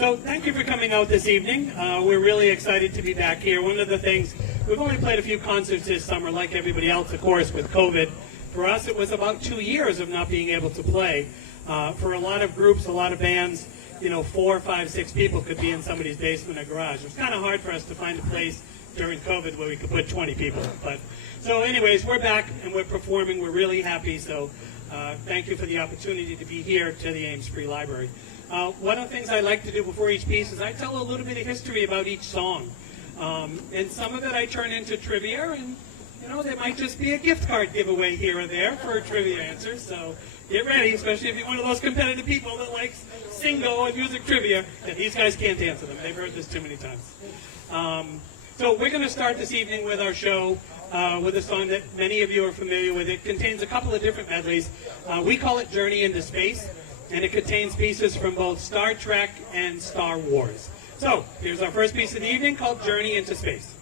So thank you for coming out this evening. We're really excited to be back here. One of the things, we've only played a few concerts this summer, like everybody else, of course, with COVID. For us, it was about 2 years of not being able to play. For a lot of groups, a lot of bands, 4, 5, 6 people could be in somebody's basement or garage. It was kind of hard for us to find a place during COVID where we could put 20 people. But so anyways, we're back and we're performing. We're really happy. So thank you for the opportunity to be here to the Ames Free Library. One of the things I like to do before each piece is I tell a little bit of history about each song. And some of it I turn into trivia, and there might just be a gift card giveaway here or there for a trivia answer. So get ready, especially if you're one of those competitive people that likes single and music trivia. And these guys can't answer them. They've heard this too many times. So we're going to start this evening with our show with a song that many of you are familiar with. It contains a couple of different medleys. We call it Journey into Space, and it contains pieces from both Star Trek and Star Wars. So here's our first piece of the evening called Journey into Space.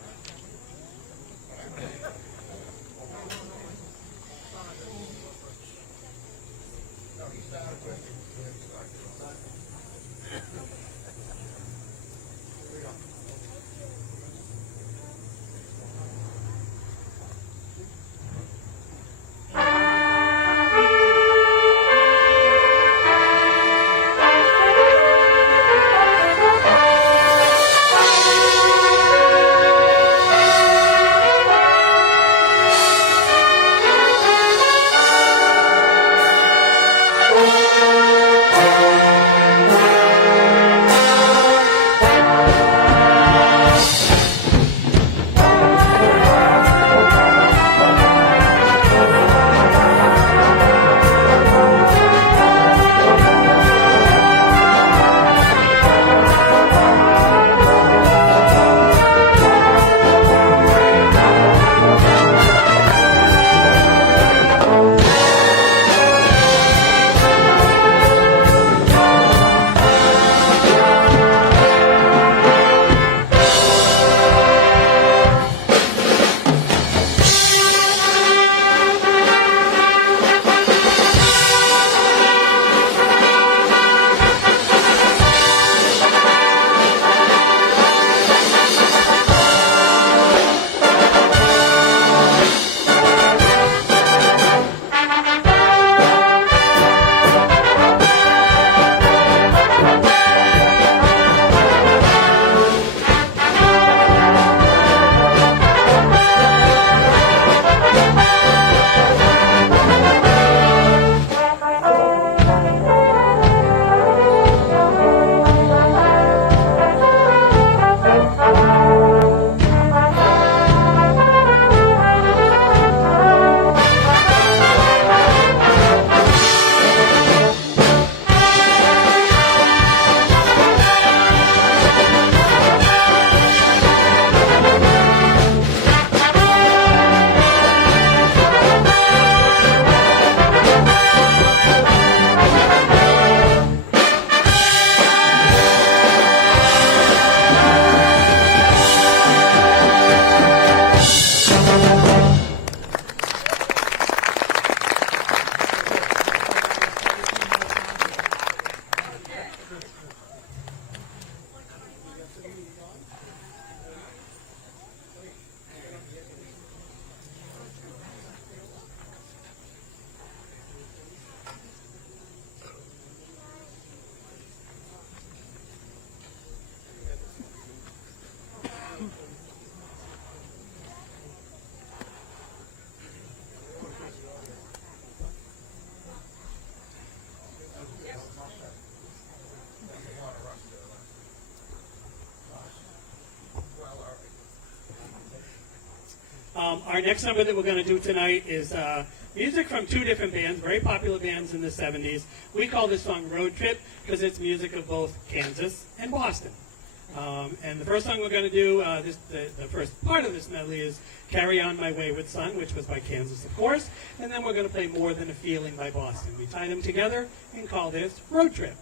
Our next number that we're going to do tonight is music from 2 different bands, very popular bands in the 70s. We call this song Road Trip because it's music of both Kansas and Boston. And the first song we're going to do, the first part of this medley is Carry On My Wayward Son, which was by Kansas, of course. And then we're going to play More Than a Feeling by Boston. We tie them together and call this Road Trip.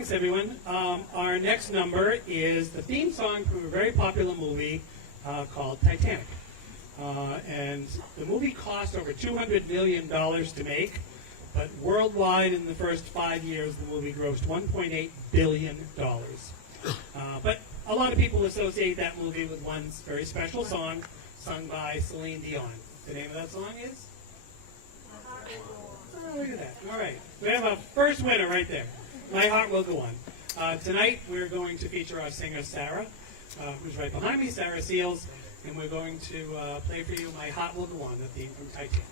Thanks, everyone. Our next number is the theme song from a very popular movie called Titanic. And the movie cost over $200 million to make, but worldwide in the first 5 years, the movie grossed $1.8 billion. But a lot of people associate that movie with one very special song sung by Celine Dion. The name of that song is? Oh, look at that. All right. We have a first winner right there. My Heart Will Go On. Tonight, we're going to feature our singer, Sarah, who's right behind me, Sarah Seals, and we're going to play for you My Heart Will Go On, the theme from Titanic.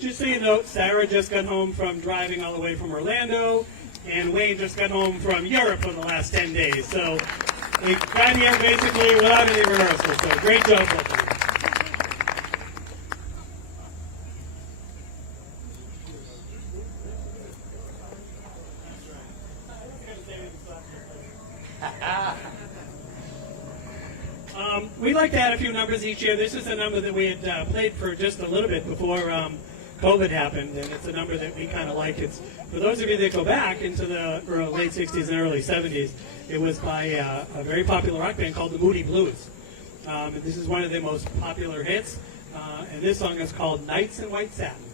Just so you know, Sarah just got home from driving all the way from Orlando, and Wayne just got home from Europe for the last 10 days. So we got here basically without any rehearsal. So great job, both of you. We like to add a few numbers each year. This is a number that we had played for just a little bit before COVID happened, and it's a number that we kind of like. It's for those of you that go back into the late 60s and early 70s, it was by a very popular rock band called the Moody Blues. And this is one of their most popular hits, and this song is called Nights in White Satin.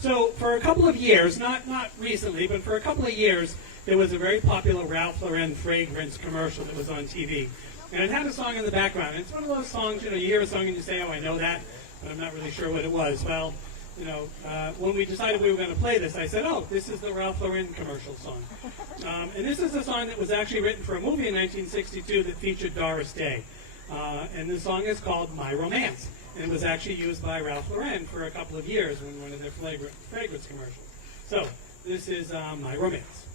So for a couple of years, not recently, but for a couple of years, there was a very popular Ralph Lauren fragrance commercial that was on TV. And it had a song in the background. And it's one of those songs, you hear a song and you say, oh, I know that, but I'm not really sure what it was. Well, when we decided we were going to play this, I said, oh, this is the Ralph Lauren commercial song. And this is a song that was actually written for a movie in 1962 that featured Doris Day. And the song is called My Romance. And it was actually used by Ralph Lauren for a couple of years in one of their fragrance commercials. So this is My Romance.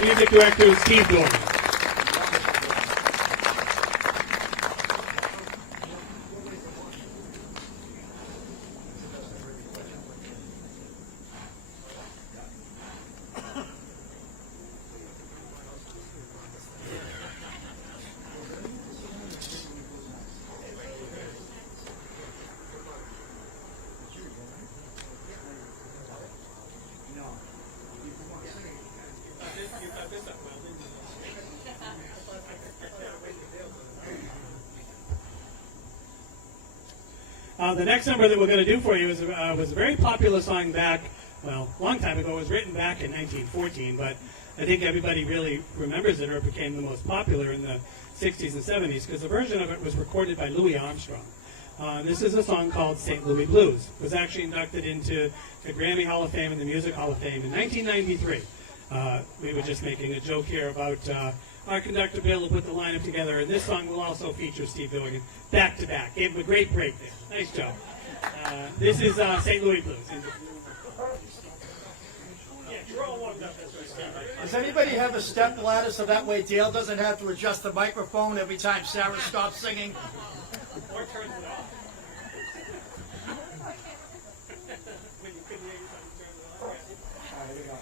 our music director, Steve Dorn. The next number that we're going to do for you was a very popular song back, well, a long time ago. It was written back in 1914, but I think everybody really remembers it, or it became the most popular in the 60s and 70s, because the version of it was recorded by Louis Armstrong. This is a song called St. Louis Blues. It was actually inducted into the Grammy Hall of Fame and the Music Hall of Fame in 1993. We were just making a joke here about our conductor Bill who put the lineup together, and this song will also feature Steve Billigan back to back. Gave him a great break there. Nice job. This is St. Louis Blues. Does anybody have a step ladder so that way Dale doesn't have to adjust the microphone every time Sarah stops singing? Or turns it off. When you couldn't hear yourself, you turned it off. All right, here we go.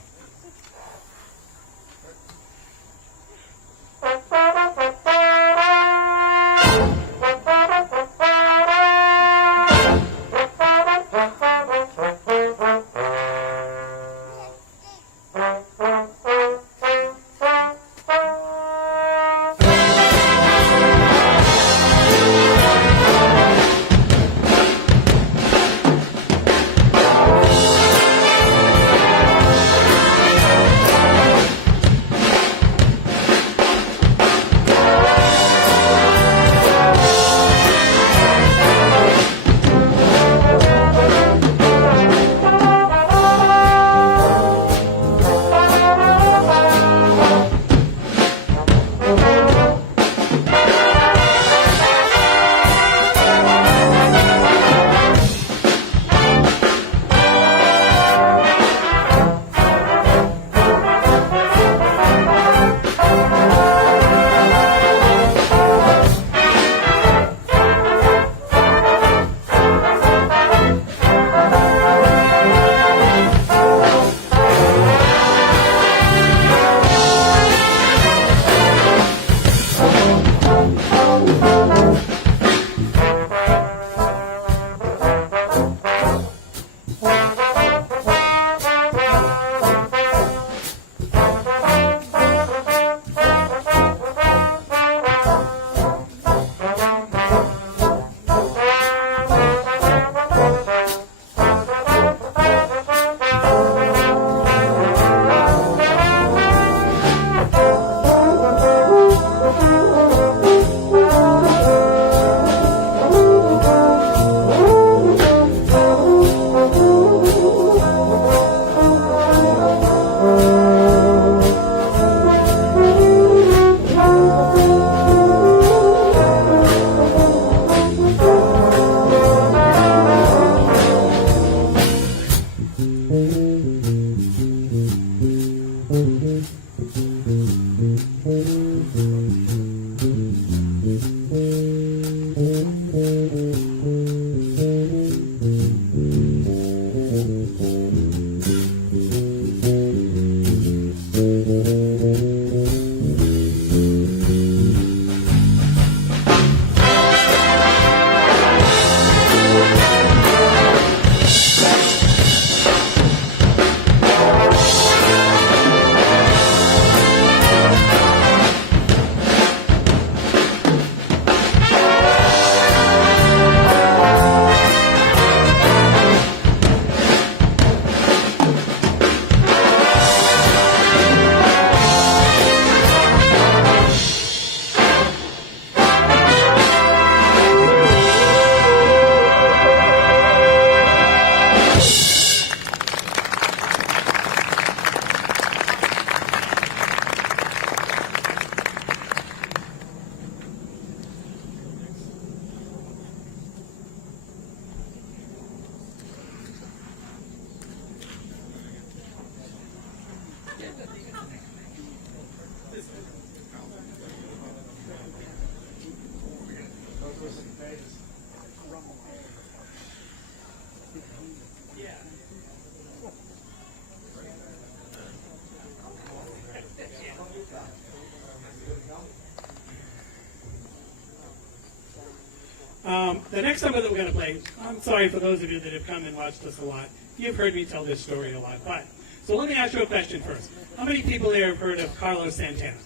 The next number that we're going to play, I'm sorry for those of you that have come and watched us a lot. You've heard me tell this story a lot. But so let me ask you a question first. How many people here have heard of Carlos Santana?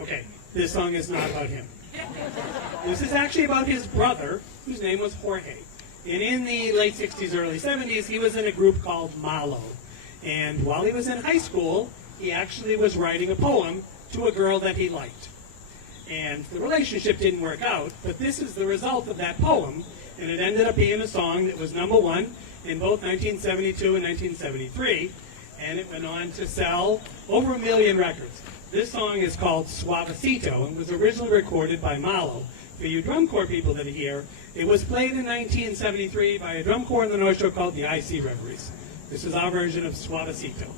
Okay, this song is not about him. This is actually about his brother, whose name was Jorge. And in the late 60s, early 70s, he was in a group called Malo. And while he was in high school, he actually was writing a poem to a girl that he liked. And the relationship didn't work out, but this is the result of that poem, and it ended up being a song that was number one in both 1972 and 1973, and it went on to sell over 1 million records. This song is called Suavecito and was originally recorded by Malo. For you drum corps people that are here, it was played in 1973 by a drum corps in the North Shore called the IC Reveries. This is our version of Suavecito.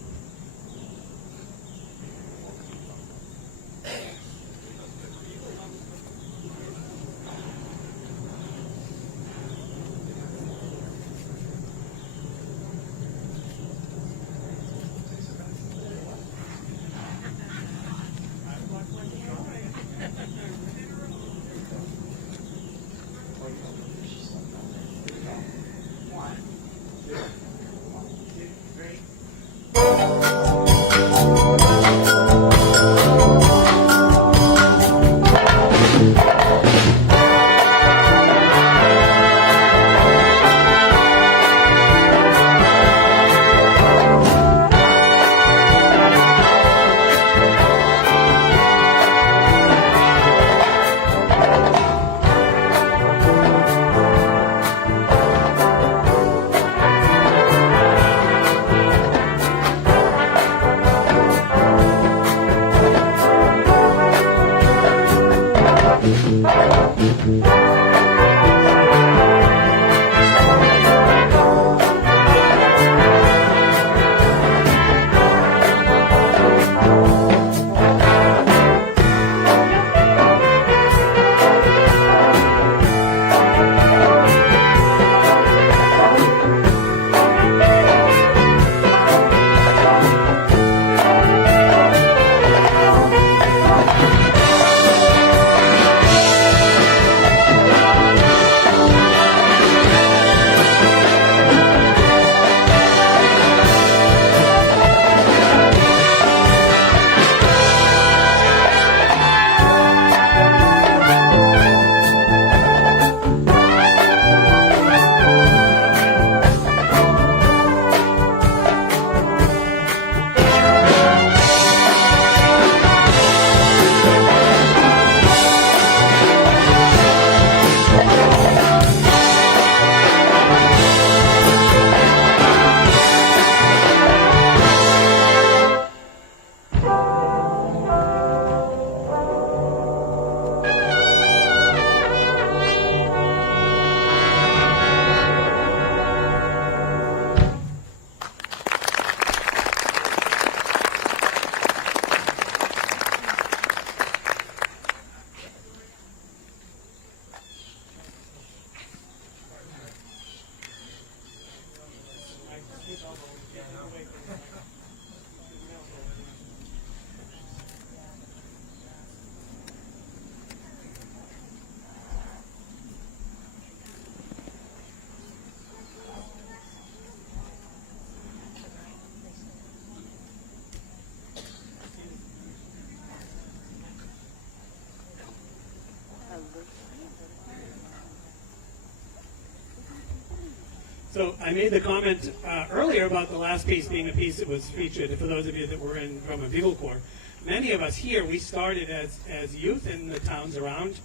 So I made the comment earlier about the last piece being a piece that was featured, for those of you that were in Drum and Bugle Corps. Many of us here, we started as youth in the towns around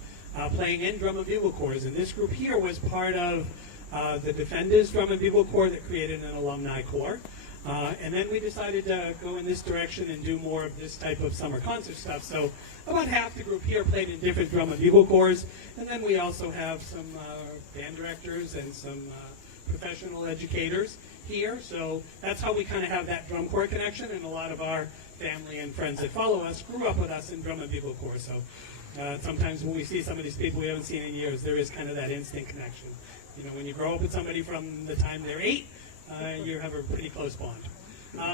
playing in Drum and Bugle Corps. And this group here was part of the Defenders Drum and Bugle Corps that created an alumni corps. And then we decided to go in this direction and do more of this type of summer concert stuff. So about half the group here played in different Drum and Bugle Corps. And then we also have some band directors and some professional educators here. So that's how we kind of have that drum corps connection. And a lot of our family and friends that follow us grew up with us in Drum and Bugle Corps. So sometimes when we see some of these people we haven't seen in years, there is kind of that instant connection. You know, when you grow up with somebody from the time they're 8, you have a pretty close bond.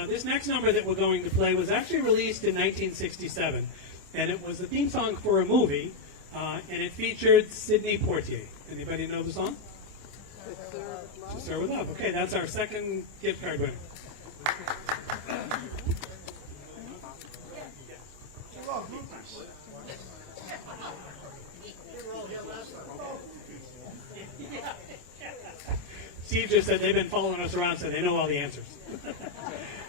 This next number that we're going to play was actually released in 1967, and it was the theme song for a movie, and it featured Sidney Poitier. Anybody know the song? To Serve with Love. Okay, that's our second gift card winner. Steve just said they've been following us around, so they know all the answers.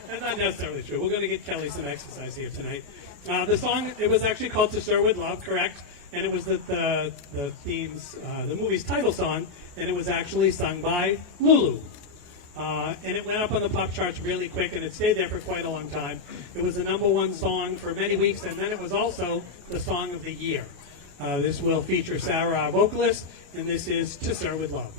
That's not necessarily true. We're going to get Kelly some exercise here tonight. The song, it was actually called To Start With Love, correct? And it was the movie's title song, and it was actually sung by Lulu. And it went up on the pop charts really quick, and it stayed there for quite a long time. It was the #1 song for many weeks, and then it was also the song of the year. This will feature Sarah, our vocalist, and this is To Start With Love.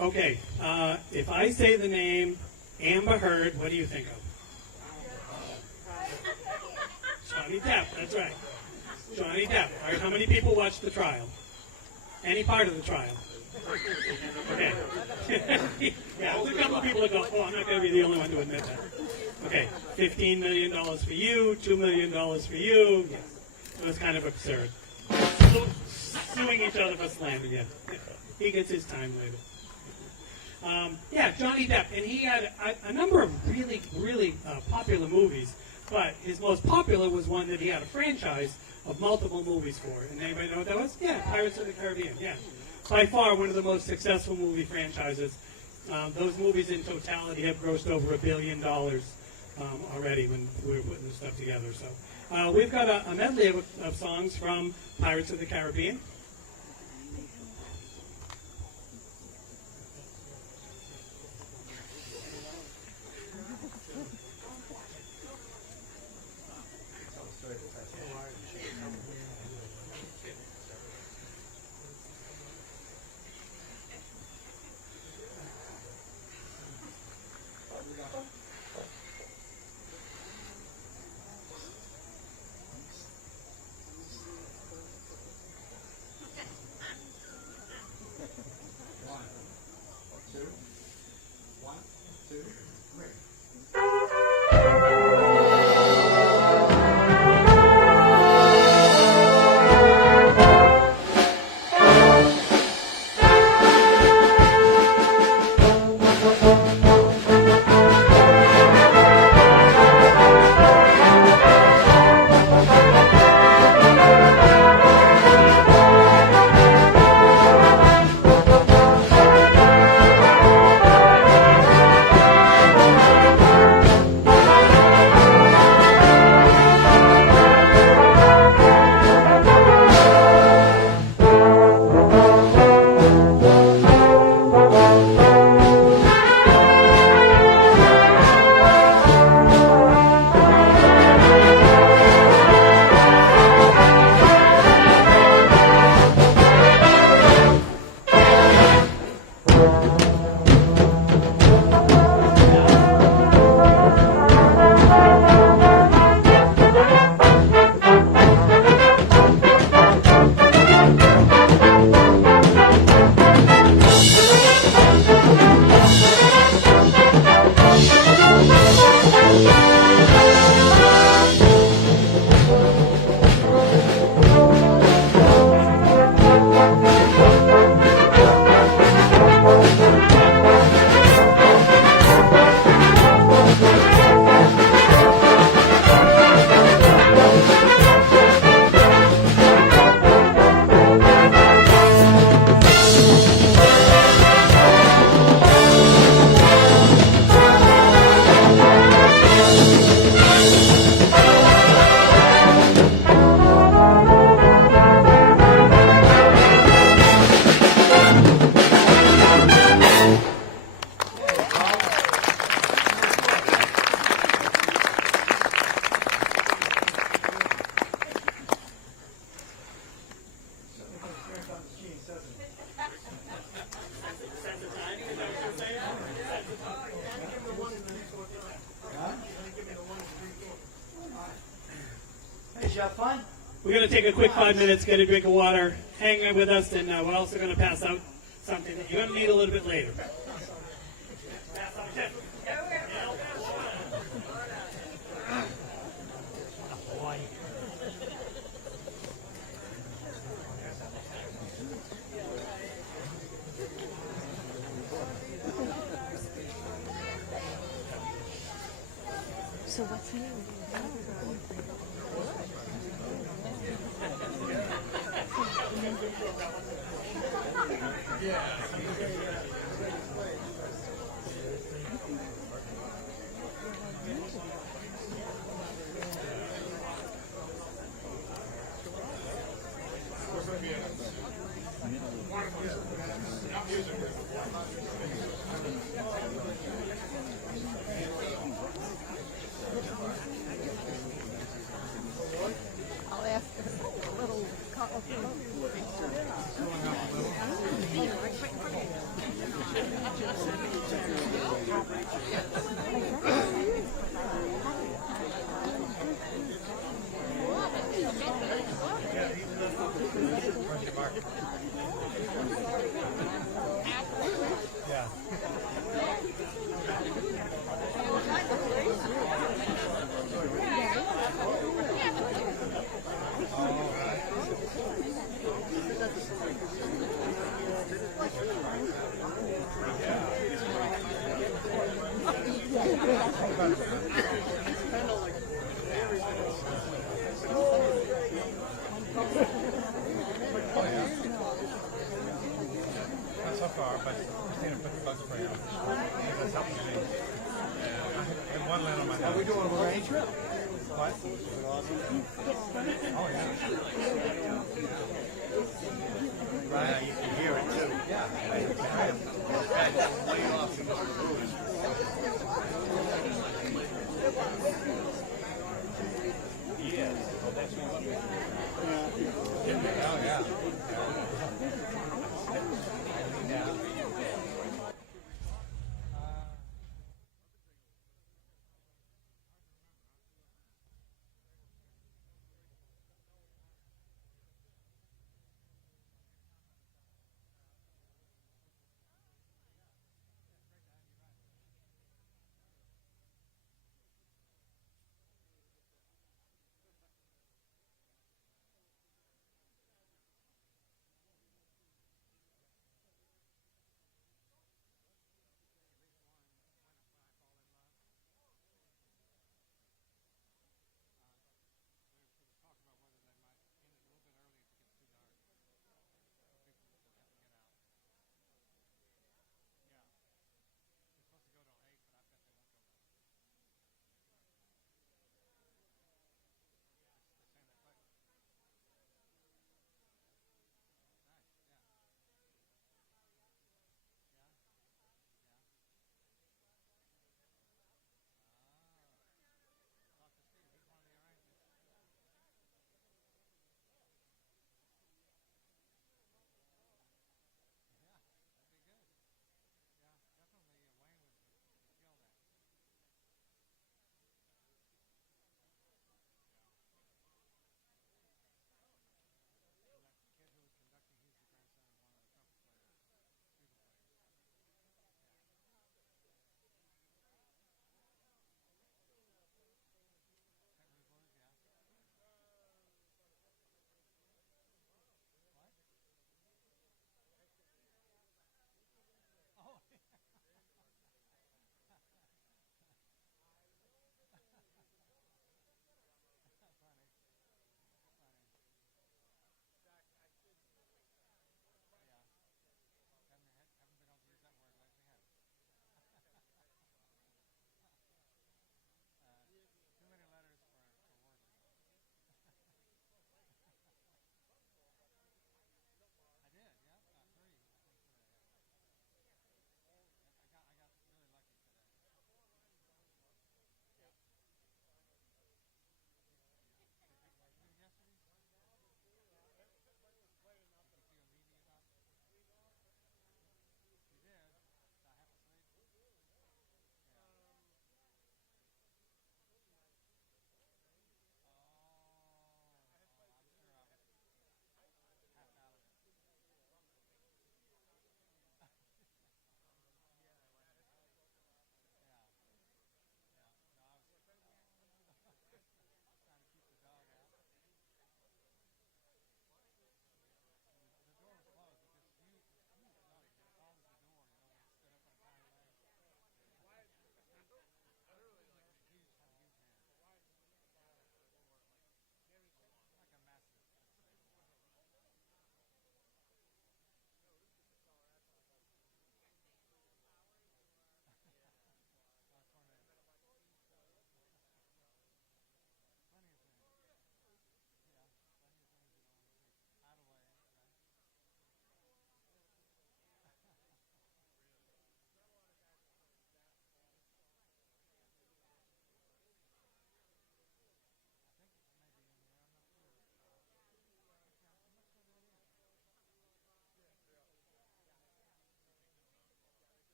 Okay, if I say the name Amber Heard, what do you think of? Johnny Depp, that's right. Johnny Depp. All right, how many people watched the trial? Any part of the trial? Okay. Yeah, there's a couple of people that go, oh, I'm not going to be the only one to admit that. Okay, $15 million for you, $2 million for you. Yes, it was kind of absurd. suing each other for slander. Yeah, he gets his time later. Yeah, Johnny Depp, and he had a number of really popular movies, but his most popular was one that he had a franchise of multiple movies for. And anybody know what that was? Yeah, Pirates of the Caribbean. Yeah, by far one of the most successful movie franchises. Those movies in totality have grossed over $1 billion already when we were putting this stuff together. So we've got a medley of songs from Pirates of the Caribbean. Did you have fun? We're going to take a quick 5 minutes, get a drink of water, hang with us, and we're also going to pass out something that you're going to need a little bit later. So what's new? I'll ask a little car, but Christina put the bug spray on. That's helping me. And one laying on my house. Are we doing a rain trip? What? Oh, yeah. Right, you can hear it too. Way off from the cruise. Oh, yeah.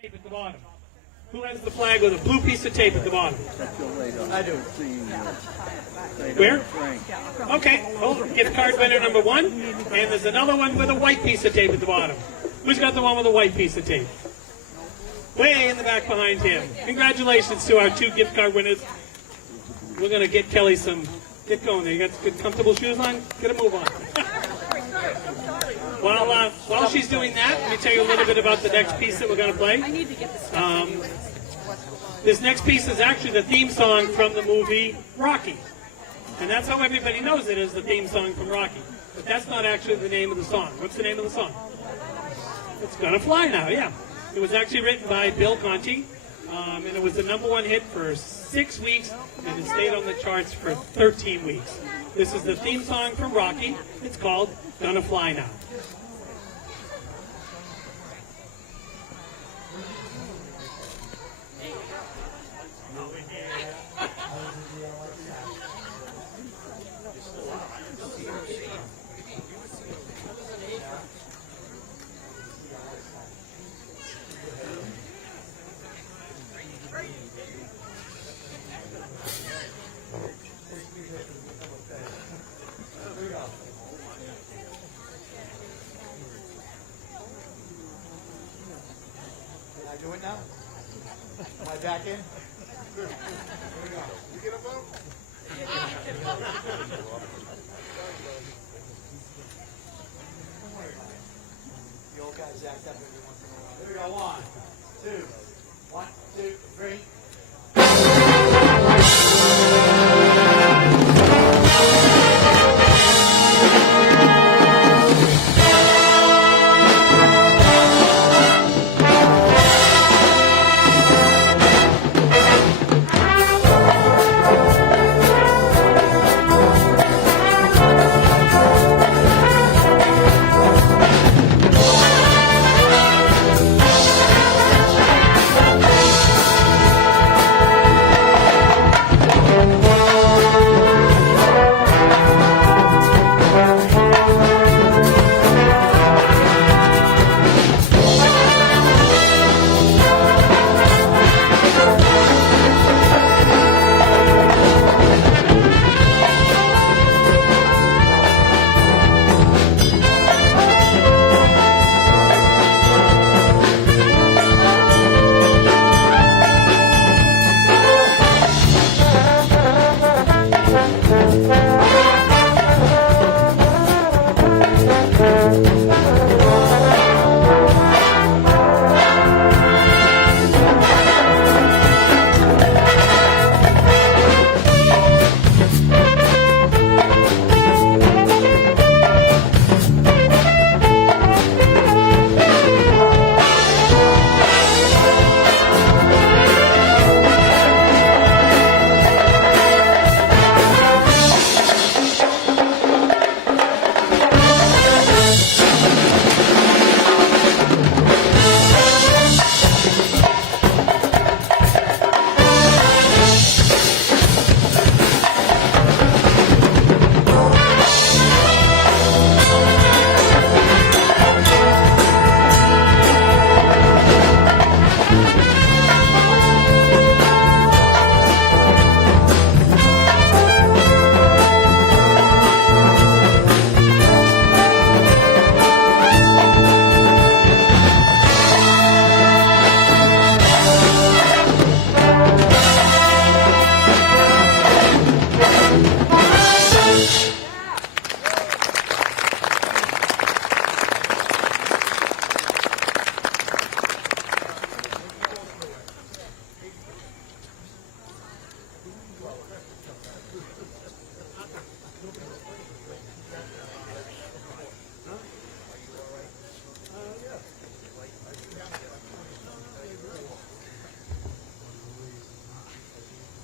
Tape at the bottom. Who has the flag with a blue piece of tape at the bottom? I do. Where? Okay, hold. Gift card winner number 1. And there's another one with a white piece of tape at the bottom. Who's got the one with a white piece of tape? Way in the back behind him. Congratulations to our 2 gift card winners. We're going to get Kelly some... Get going there. You got good comfortable shoes on? Get a move on. While she's doing that, let me tell you a little bit about the next piece that we're going to play. This next piece is actually the theme song from the movie Rocky. And that's how everybody knows it is the theme song from Rocky. But that's not actually the name of the song. What's the name of the song? It's Gonna Fly Now, yeah. It was actually written by Bill Conti. And it was the #1 hit for 6 weeks. And it stayed on the charts for 13 weeks. This is the theme song from Rocky. It's called Gonna Fly Now. Can I do it now? Am I back in? Here we go. You get a vote? The old guys act up every once in a while. Here we go. 1, 2. 1, 2, 3.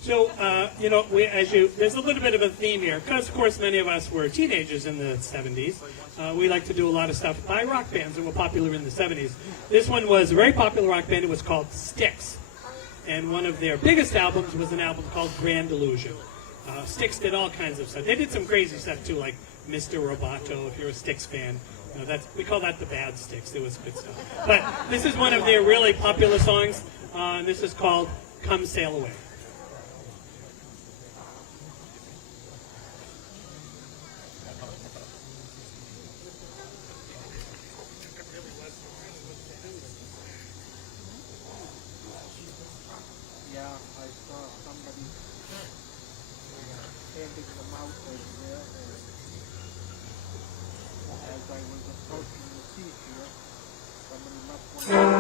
So, there's a little bit of a theme here, because, of course, many of us were teenagers in the 70s. We like to do a lot of stuff by rock bands that were popular in the 70s. This one was a very popular rock band. It was called Styx. And one of their biggest albums was an album called Grand Illusion. Styx did all kinds of stuff. They did some crazy stuff, too, like Mr. Roboto, if you're a Styx fan, No, we call that the bad sticks. It was good stuff. But this is one of their really popular songs. And this is called "Come Sail Away." Yeah, I saw somebody standing in the mountain there, and as I was approaching the sea here, somebody must want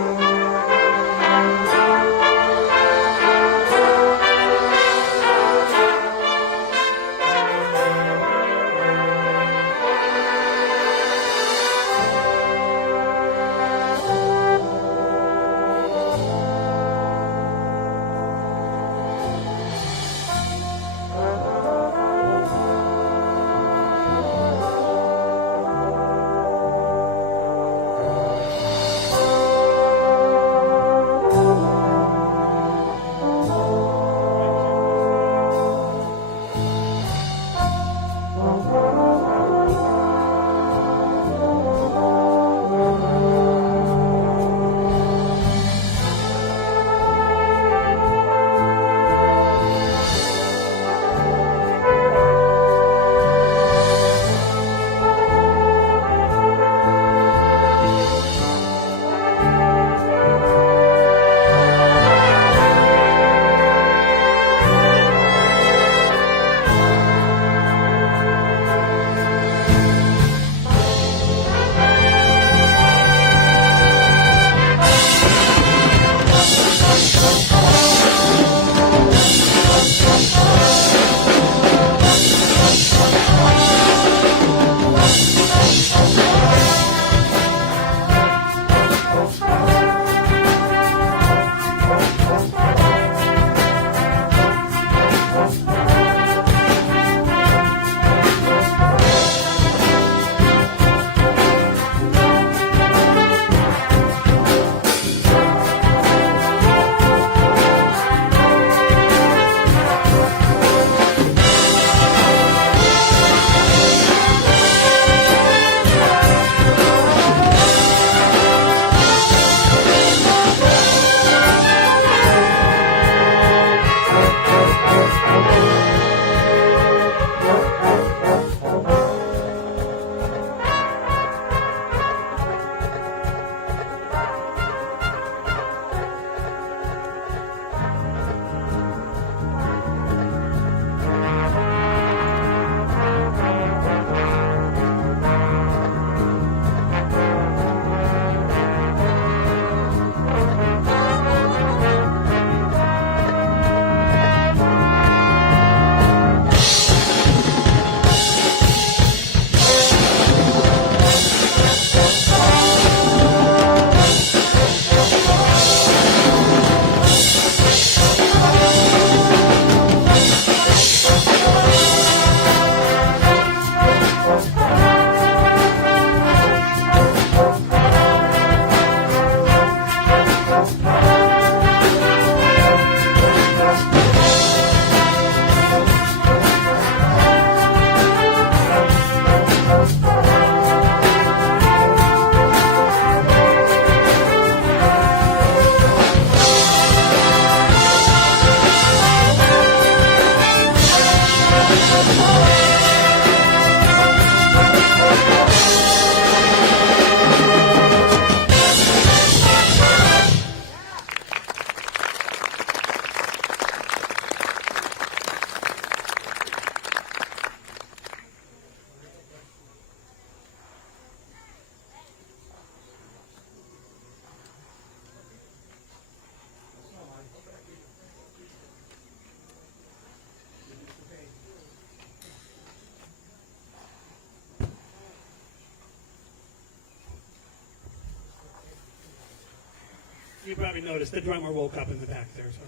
You probably noticed the drummer woke up in the back there. So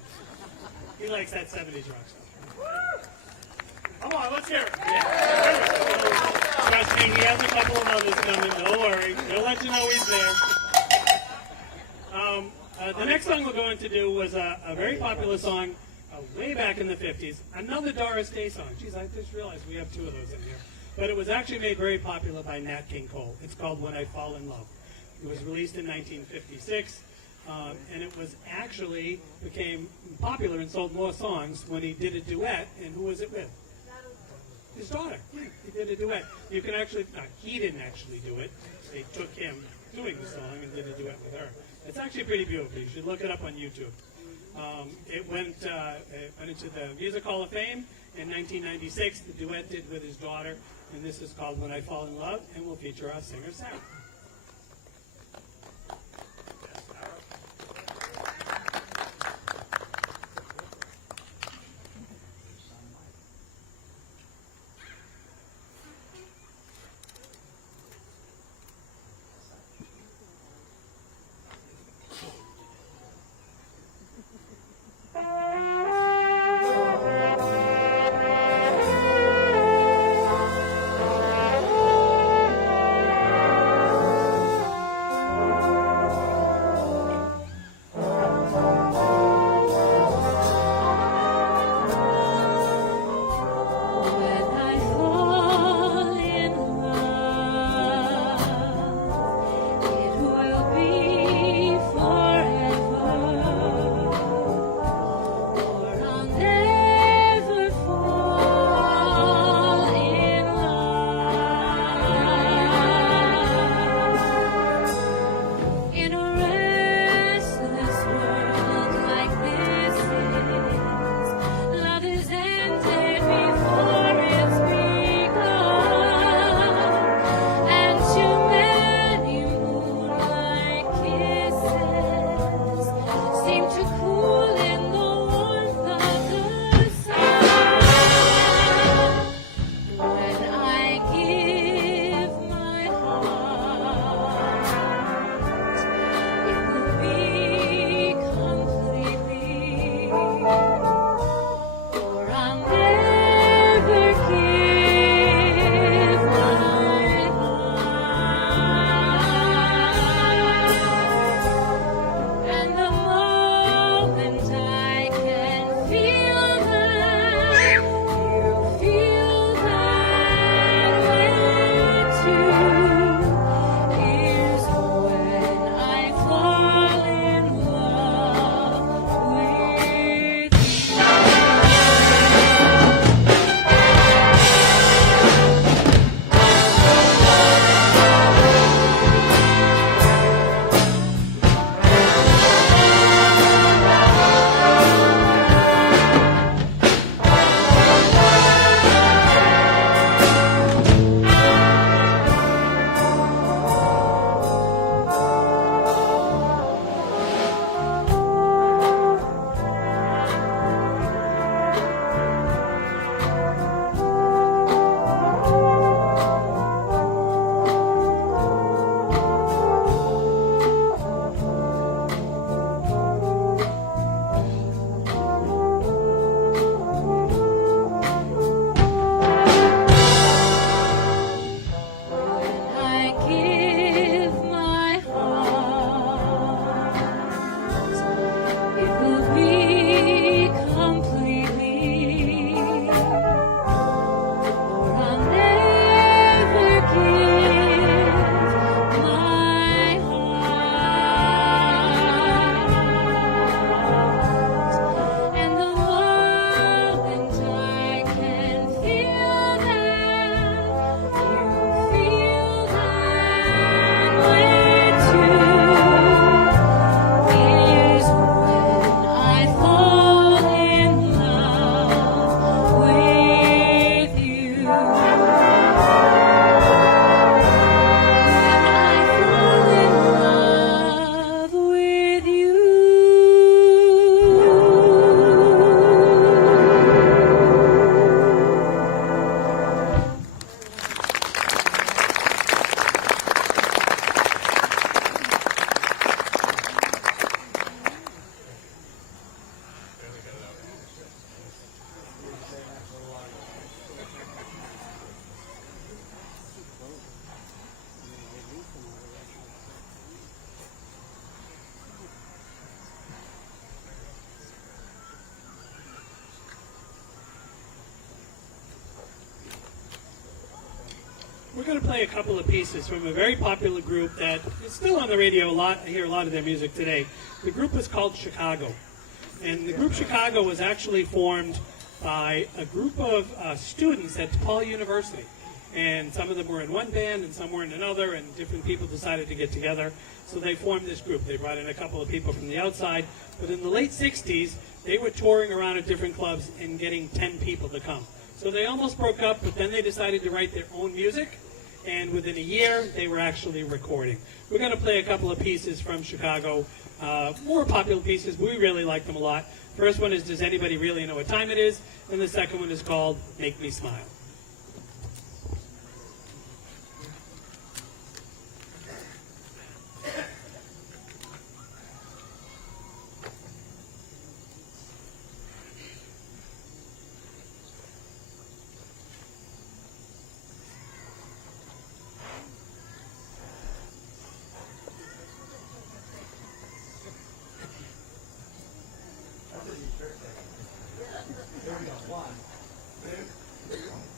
he likes that 70s rock stuff. Come on, let's hear it. Yeah. Trust me, he has a couple of others coming. Don't worry. He'll let you know he's there. The next song we're going to do was a very popular song way back in the 50s. Another Doris Day song. Geez, I just realized we have two of those in here. but it was actually made very popular by Nat King Cole. It's called When I Fall in Love. It was released in 1956, and it was actually became popular and sold more songs when he did a duet. And who was it with? His daughter. Yeah, he did a duet. You can actually, he didn't actually do it. They took him doing the song and did a duet with her. It's actually pretty beautiful. You should look it up on YouTube. It went into the Music Hall of Fame in 1996. The duet did with his daughter, and this is called When I Fall in Love, and will feature our singer, Sarah. When we're going to play a couple of pieces from a very popular group that is still on the radio a lot. I hear a lot of their music today. The group is called Chicago. And the group Chicago was actually formed by a group of students at DePaul University. And some of them were in one band and some were in another, and different people decided to get together. So they formed this group. They brought in a couple of people from the outside. But in the late 60s, they were touring around at different clubs and getting 10 people to come. So they almost broke up, but then they decided to write their own music. And within a year, they were actually recording. We're going to play a couple of pieces from Chicago, more popular pieces. We really like them a lot. First one is Does Anybody Really Know What Time It Is? And the second one is called Make Me Smile. One, two, three.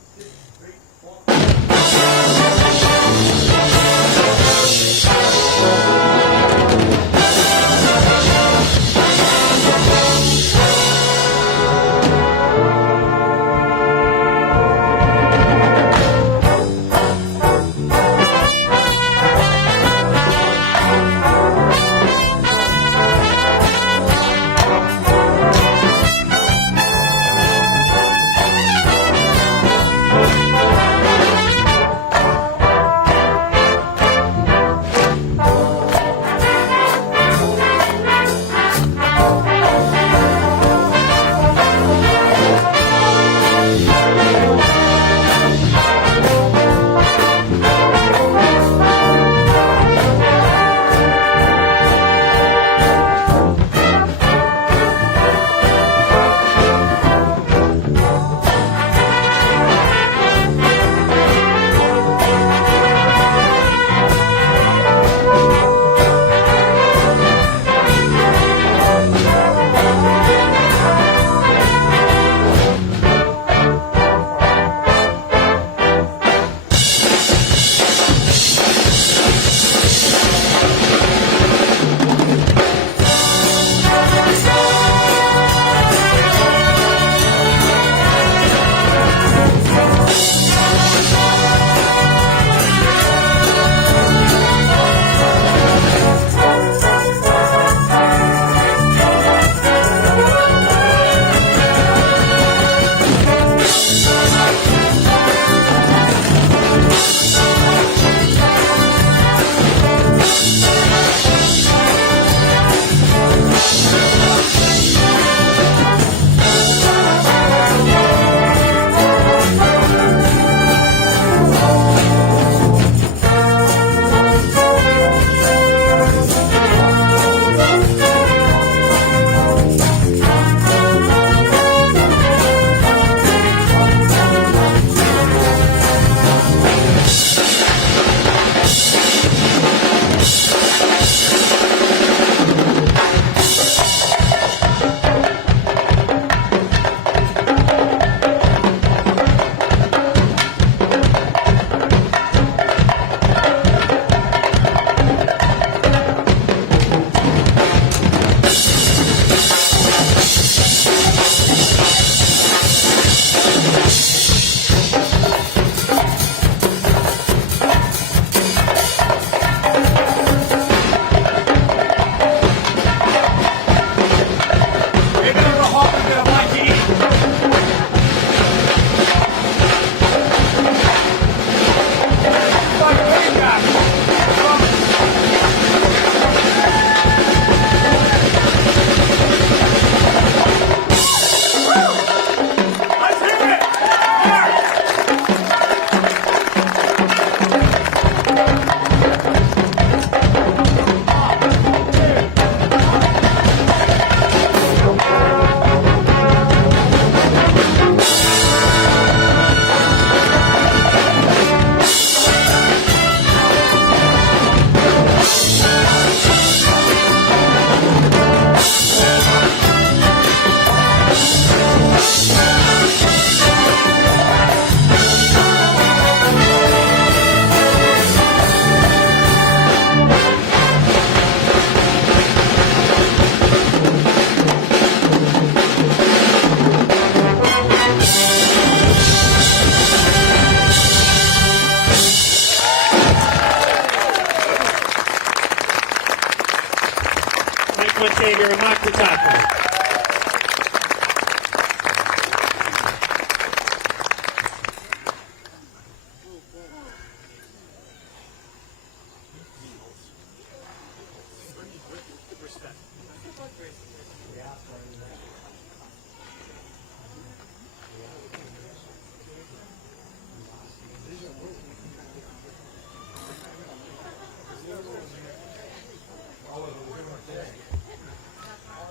Montavia and Mark Tatako.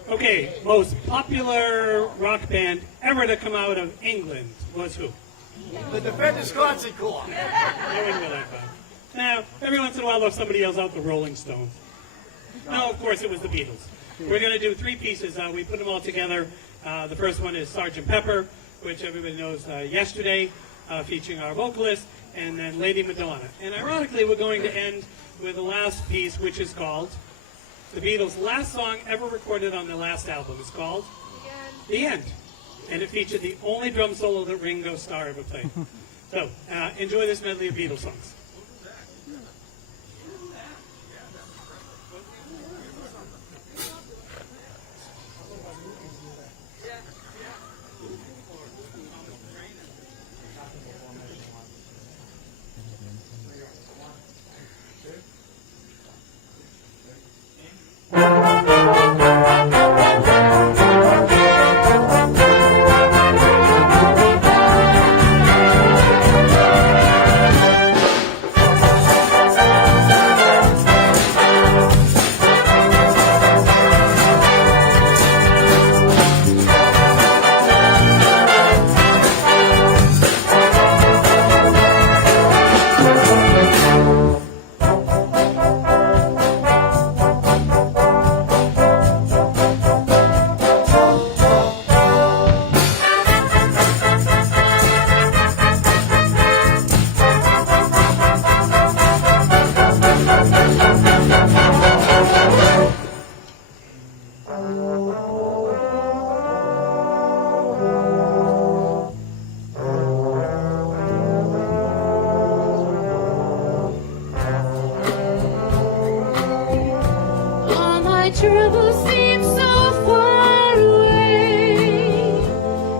Okay, most popular rock band ever to come out of England was who? The Defenders Concert Corps. No one will that band. Now, every once in a while, though, somebody yells out the Rolling Stones. No, of course, it was the Beatles. We're going to do three pieces. We put them all together. The first one is Sgt. Pepper, which everybody knows yesterday, featuring our vocalist, and then Lady Madonna. And ironically, we're going to end with the last piece, which is called the Beatles' last song ever recorded on their last album. It's called The End. And it featured the only drum solo that Ringo Starr ever played. So, enjoy this medley of Beatles songs. All my troubles seem so far away.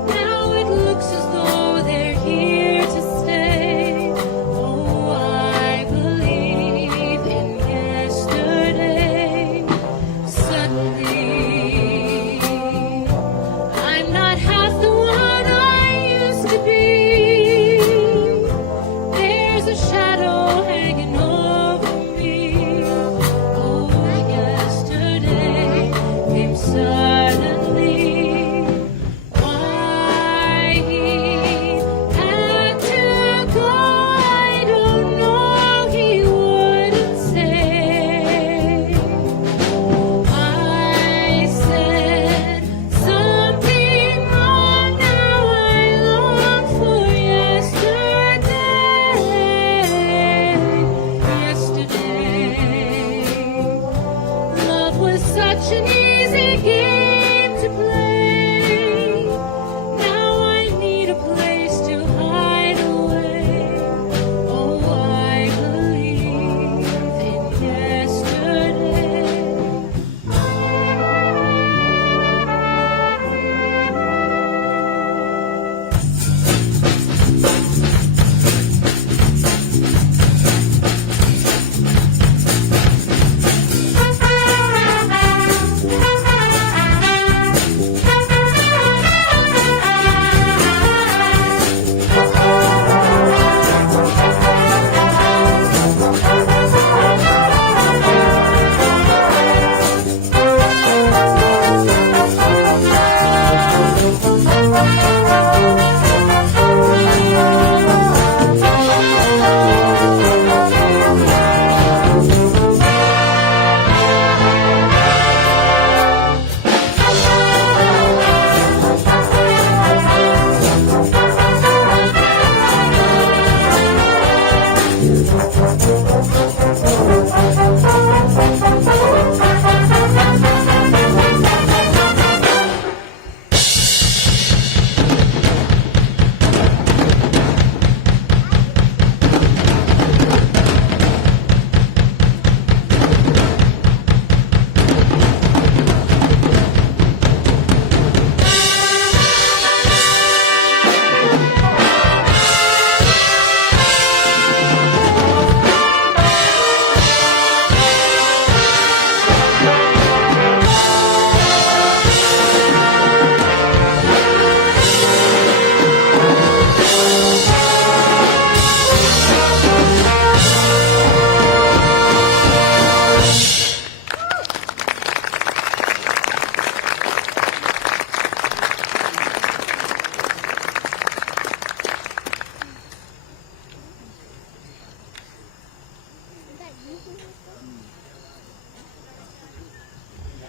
Now it looks as though they're here to stay. Oh, I believe in yesterday. Suddenly, I'm not half the one I used to be. There's a shadow hanging over me. Oh, yesterday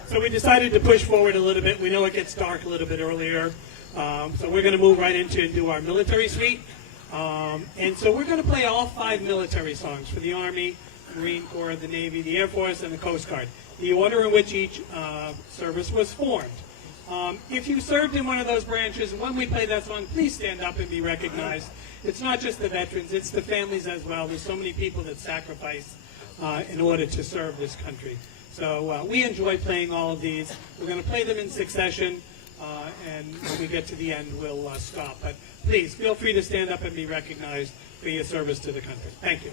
So we decided to push forward a little bit. We know it gets dark a little bit earlier. So we're going to move right into and do our military suite. And so we're going to play all 5 military songs for the Army, Marine Corps, the Navy, the Air Force, and the Coast Guard. The order in which each service was formed. If you served in one of those branches, when we play that song, please stand up and be recognized. It's not just the veterans, it's the families as well. There's so many people that sacrifice in order to serve this country. So we enjoy playing all of these. We're going to play them in succession, and when we get to the end, we'll stop. But please, feel free to stand up and be recognized for your service to the country. Thank you.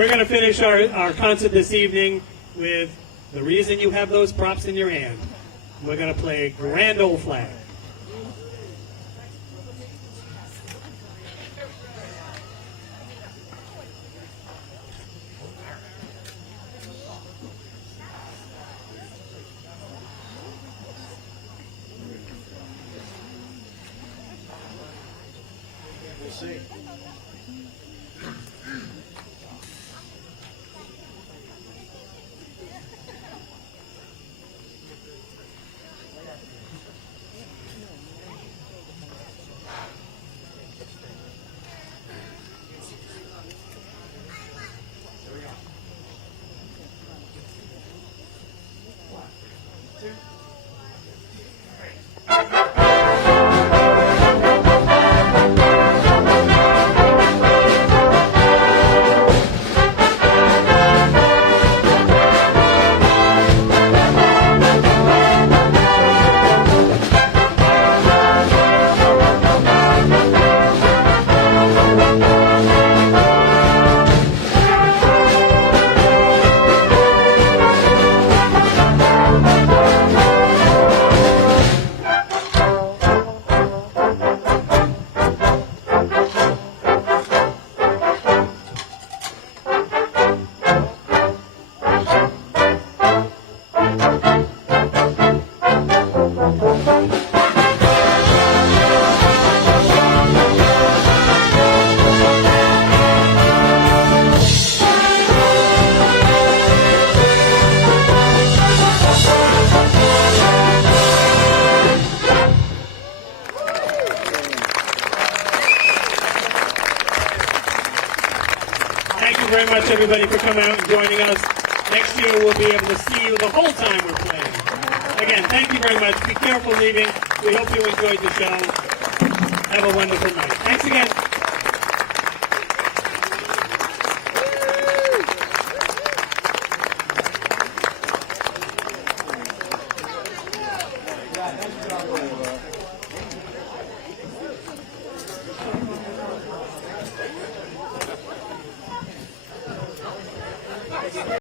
We're going to finish our concert this evening with the reason you have those props in your hand. We're going to play Grand Old Flag. Thank you very much, everybody, for coming out and joining us. Next year, we'll be able to see you the whole time we're playing. Again, thank you very much. Be careful leaving. We hope you enjoyed the show. Have a wonderful night. Thanks again. Yeah, that's